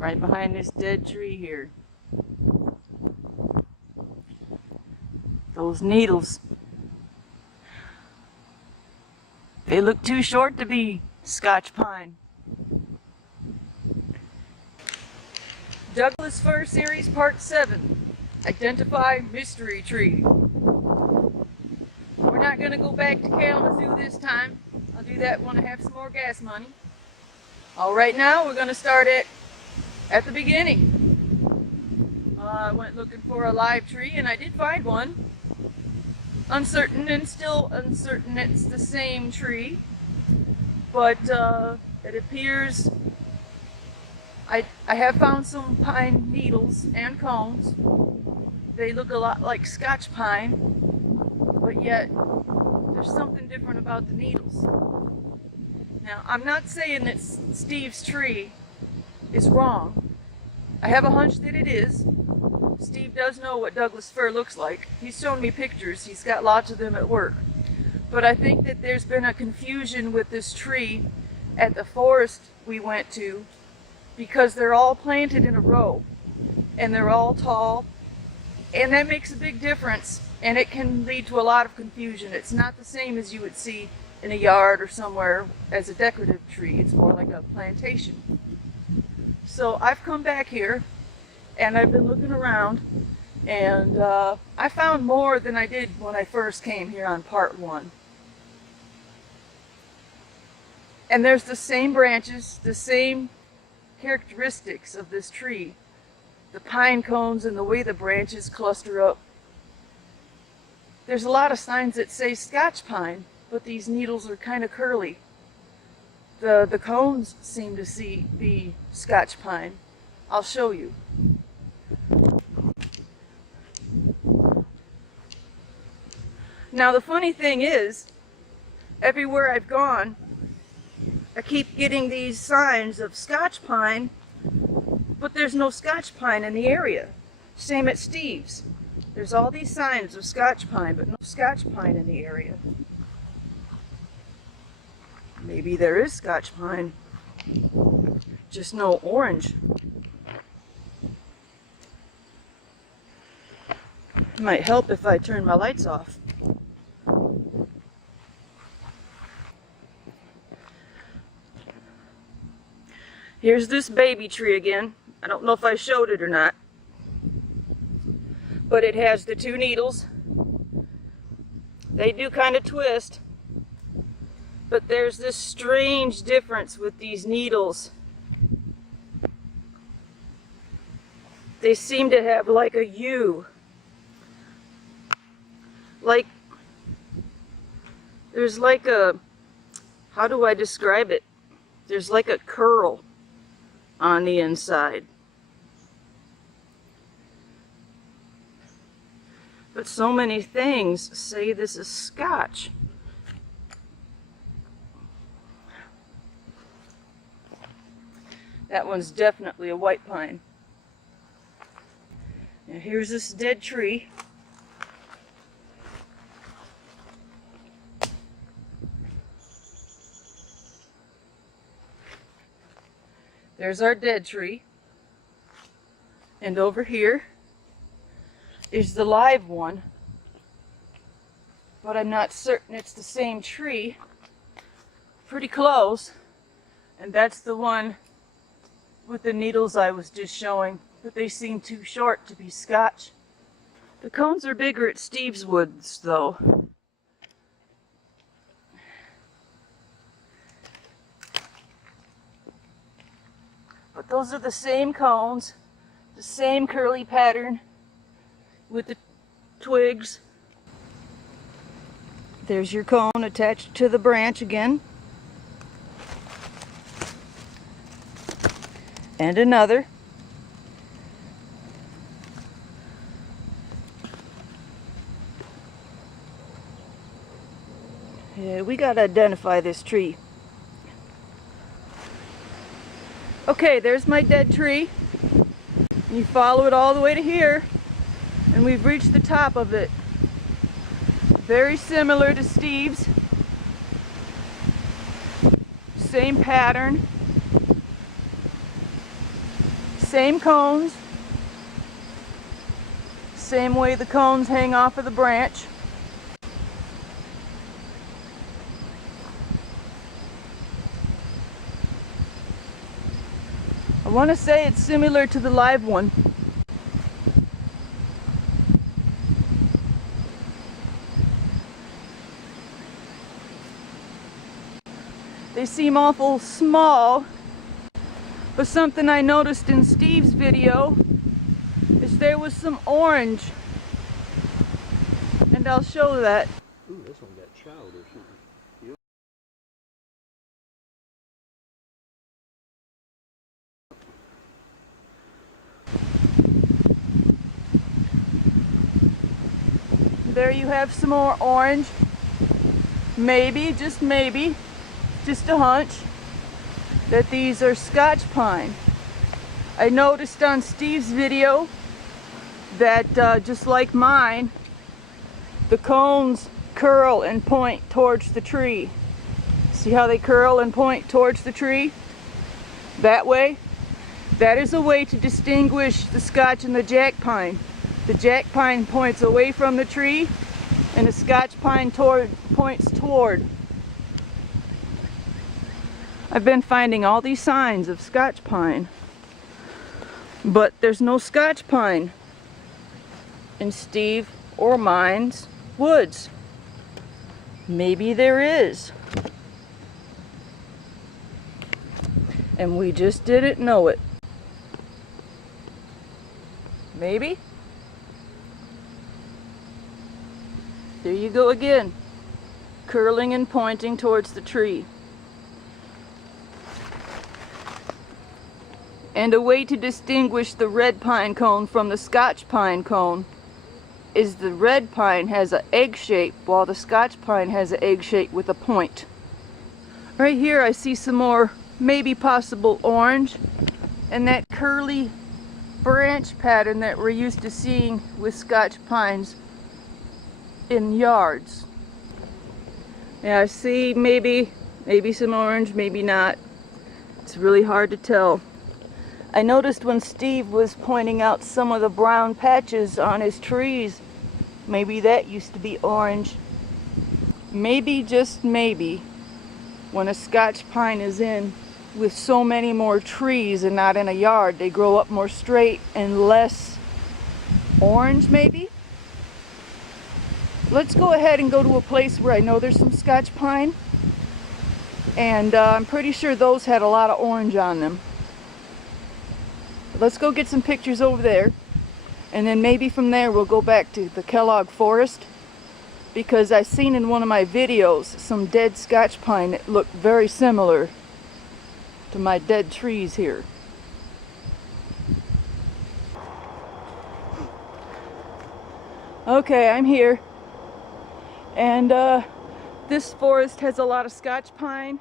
right behind this dead tree here. Those needles, they look too short to be Scotch pine. Douglas-Fir Series Part 7. Identify Mystery Tree. We're not going to go back to Kalamazoo this time. I'll do that when I have some more gas money. All right, now we're going to start at the beginning. I went looking for a live tree and I did find one. Uncertain and still uncertain it's the same tree, but it appears I have found some pine needles and cones. They look a lot like Scotch pine, but yet there's something different about the needles. Now, I'm not saying that Steve's tree is wrong. I have a hunch that it is. Steve does know what Douglas-Fir looks like. He's shown me pictures. He's got lots of them at work. But I think that there's been a confusion with this tree at the forest we went to, because they're all planted in a row and they're all tall, and that makes a big difference, and it can lead to a lot of confusion. It's not the same as you would see in a yard or somewhere as a decorative tree. It's more like a plantation. So I've come back here and I've been looking around, and I found more than I did when I first came here on part 1. And there's the same branches, the same characteristics of this tree. The pine cones and the way the branches cluster up. There's a lot of signs that say Scotch pine, but these needles are kind of curly. The cones seem to be Scotch pine. I'll show you. Now the funny thing is, everywhere I've gone, I keep getting these signs of Scotch pine, but there's no Scotch pine in the area. Same at Steve's. There's all these signs of Scotch pine, but no Scotch pine in the area. Maybe there is Scotch pine, just no orange. It might help if I turn my lights off. Here's this baby tree again. I don't know if I showed it or not, but it has the 2 needles. They do kind of twist, but there's this strange difference with these needles. They seem to have like a U. Like, there's like a, how do I describe it? There's like a curl on the inside. But so many things say this is Scotch. That one's definitely a white pine. Now here's this dead tree. There's our dead tree. And over here is the live one. But I'm not certain it's the same tree. Pretty close. And that's the one with the needles I was just showing. But they seem too short to be Scotch. The cones are bigger at Steve's Woods, though. But those are the same cones, the same curly pattern with the twigs. There's your cone attached to the branch again. And another. Yeah, we gotta identify this tree. Okay, there's my dead tree. You follow it all the way to here, and we've reached the top of it. Very similar to Steve's. Same pattern. same cones, same way the cones hang off of the branch. I want to say it's similar to the live one. They seem awful small, but something I noticed in Steve's video is there was some orange, and I'll show that. Ooh, this one got child or something. There you have some more orange. Maybe, just a hunch, that these are Scotch pine. I noticed on Steve's video that just like mine, the cones curl and point towards the tree. See how they curl and point towards the tree? That way? That is a way to distinguish the Scotch and the jack pine. The jack pine points away from the tree, and the Scotch pine points toward. I've been finding all these signs of Scotch pine, but there's no Scotch pine in Steve or mine's woods. Maybe there is, and we just didn't know it. Maybe? There you go again, curling and pointing towards the tree. And a way to distinguish the red pine cone from the Scotch pine cone is the red pine has an egg shape while the Scotch pine has an egg shape with a point. Right here I see some more maybe possible orange and that curly branch pattern that we're used to seeing with Scotch pines in yards. Yeah, I see maybe some orange, maybe not. It's really hard to tell. I noticed when Steve was pointing out some of the brown patches on his trees, maybe that used to be orange. Maybe, just maybe, when a Scotch pine is in with so many more trees and not in a yard, they grow up more straight and less orange maybe? Let's go ahead and go to a place where I know there's some Scotch pine, and I'm pretty sure those had a lot of orange on them. Let's go get some pictures over there, and then maybe from there we'll go back to the Kellogg Forest, because I seen in one of my videos some dead Scotch pine that looked very similar to my dead trees here. Okay, I'm here, and this forest has a lot of Scotch pine.